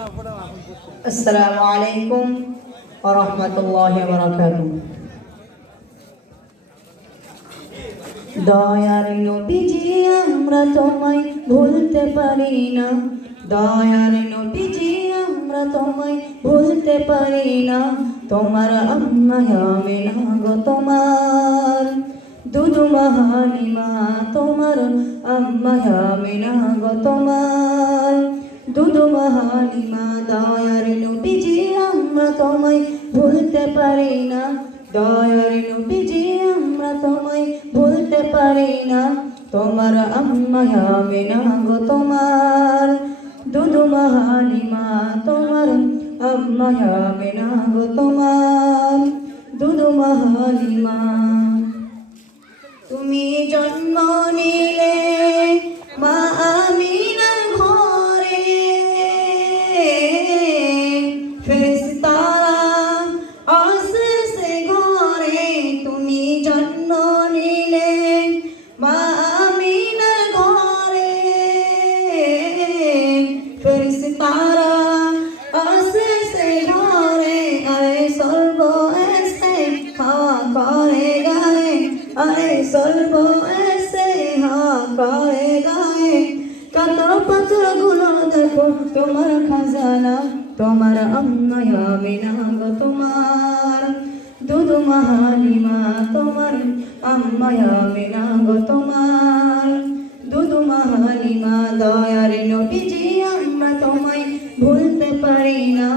আসসালামু আলাইকুম ওয়া রাহমাতুল্লাহি ওয়া বারাকাতুহু। দয়ার নবীজি আমরা তোমায় ভুলতে পারি না, দয়ার নবীজি আমরা তোমায় ভুলতে পারি না। তোমার আম্মা আমিনা গো তোমার দুধু হালিমা, তোমার আম্মা আমিনা গো তোমার দুধু হালিমা। দয়ার নবীজি আমরা তোমায় ভুলতে পারি না, দয়ার নবীজি আমরা তোমায় ভুলতে পারি না। তোমার আম্মা আমিনা গো তোমার দুধু হালিমা, তোমার আম্মা আমিনা গো তোমার দুধু হালিমা। তুমি জন্ম নিলে মা আমিনার ঘরে, ফেরেশতারা আসছে ঘরে। তুমি জন্ম নিলে মা আমিনার ঘরে, ফেরেশতারা আসছে ঘরে। আরে সর্ব এসে খাওয়া করে গায়ে, আরে সর্ব এসে হাওয়া করে গায়ে। কাতর পাথর গুলো দেখো তোমার খাজানা, তোমার আম্মা আমিনা গো তোমার দুধু হালিমা, তোমার আম্মা আমিনা গো তোমার দুধু হালিমা। দয়ার নবীজি আমরা তোমায় ভুলতে পারি না,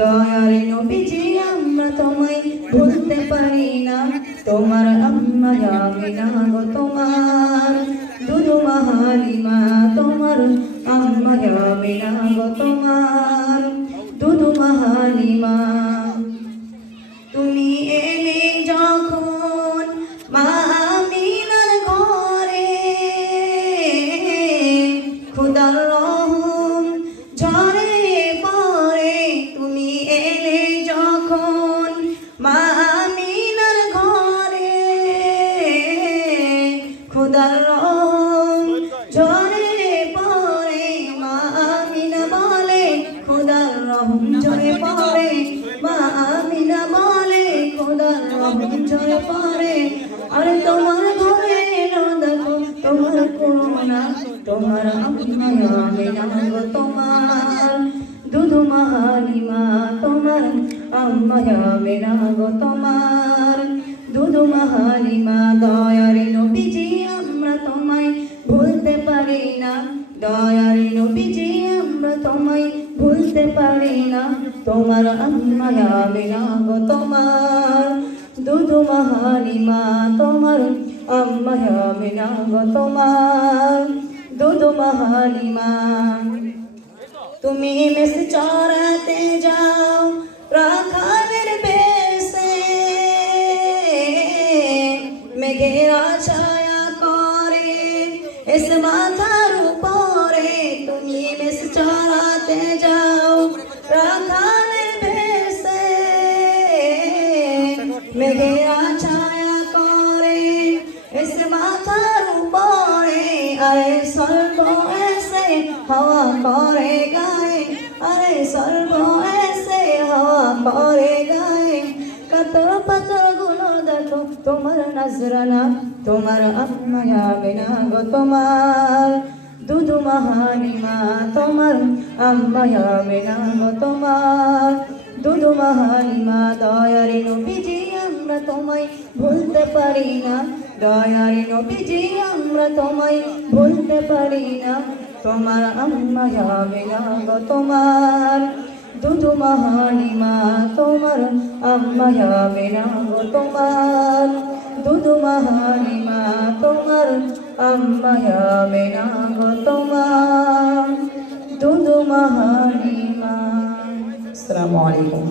দয়ার নবীজি আমরা তোমায় ভুলতে পারি না। তোমার আম্মা আমিনা গো তোমার দুধু হালিমা, তোমার আম্মা আমিনা গো তোমার দুধু হালিমা। তুমি এলে যখন মা আমিনার ঘরে, খোদার রহম ঝরে পড়ে। তুমি এলে যখন মা আমিনার ঘরে, খোদার রহম ঝরে পড়ে। মা আমিনা বলে খোদার রহম ঝরে পড়ে, মা আমিনা বলে খোদার রহম ঝরে পড়ে। আরে তোমার ঘরে দেখো তোমার করুণা, তোমার আম্মা আমিনা গো তোমার দুধু হালিমা, তোমার আম্মা আমিনা গো তোমার দুধু হালিমা। দয়ার নবীজি আমরা তোমায় ভুলতে পারি না, দয়ার নবীজি আমরা তোমায় ভুলতে পারি না। তোমার আম্মা আমিনা গো তোমার দুধু হালিমা, তোমার আম্মা আমিনা গো তোমার দুধু হালিমা। তুমি মেষ চড়াতে যাও রাখালের বেশে, মেঘের ছায়া করে এসে মাথার উপরে। তুমি মেষ চড়াতে যাও রাখালের বেশে, মেঘের ছায়া করে এসে মাথার উপরে। আরে সর্ব এসে হাওয়া করে গায়ে, আরে সর্ব এসে হাওয়া করে গায়ে। কাতর পাথর গুলো দেখো তোমার নজরানা, তোমার আম্মা আমিনা গো তোমার দুধু হালিমা, তোমার আম্মা আমিনা গো তোমার দুধু হালিমা। দয়ার নবীজি আমরা তোমায় ভুলতে পারি না, দয়ার নবীজি আমরা তোমায় ভুলতে পারি না। তোমার আম্মা আমিনা গো তোমার দুধু হালিমা, তোমার আম্মা আমিনা গো তোমার দুধু হালিমা, তোমার আম্মা আমিনা গো তোমার দুধু হালিমা। আসসালামু আলাইকুম।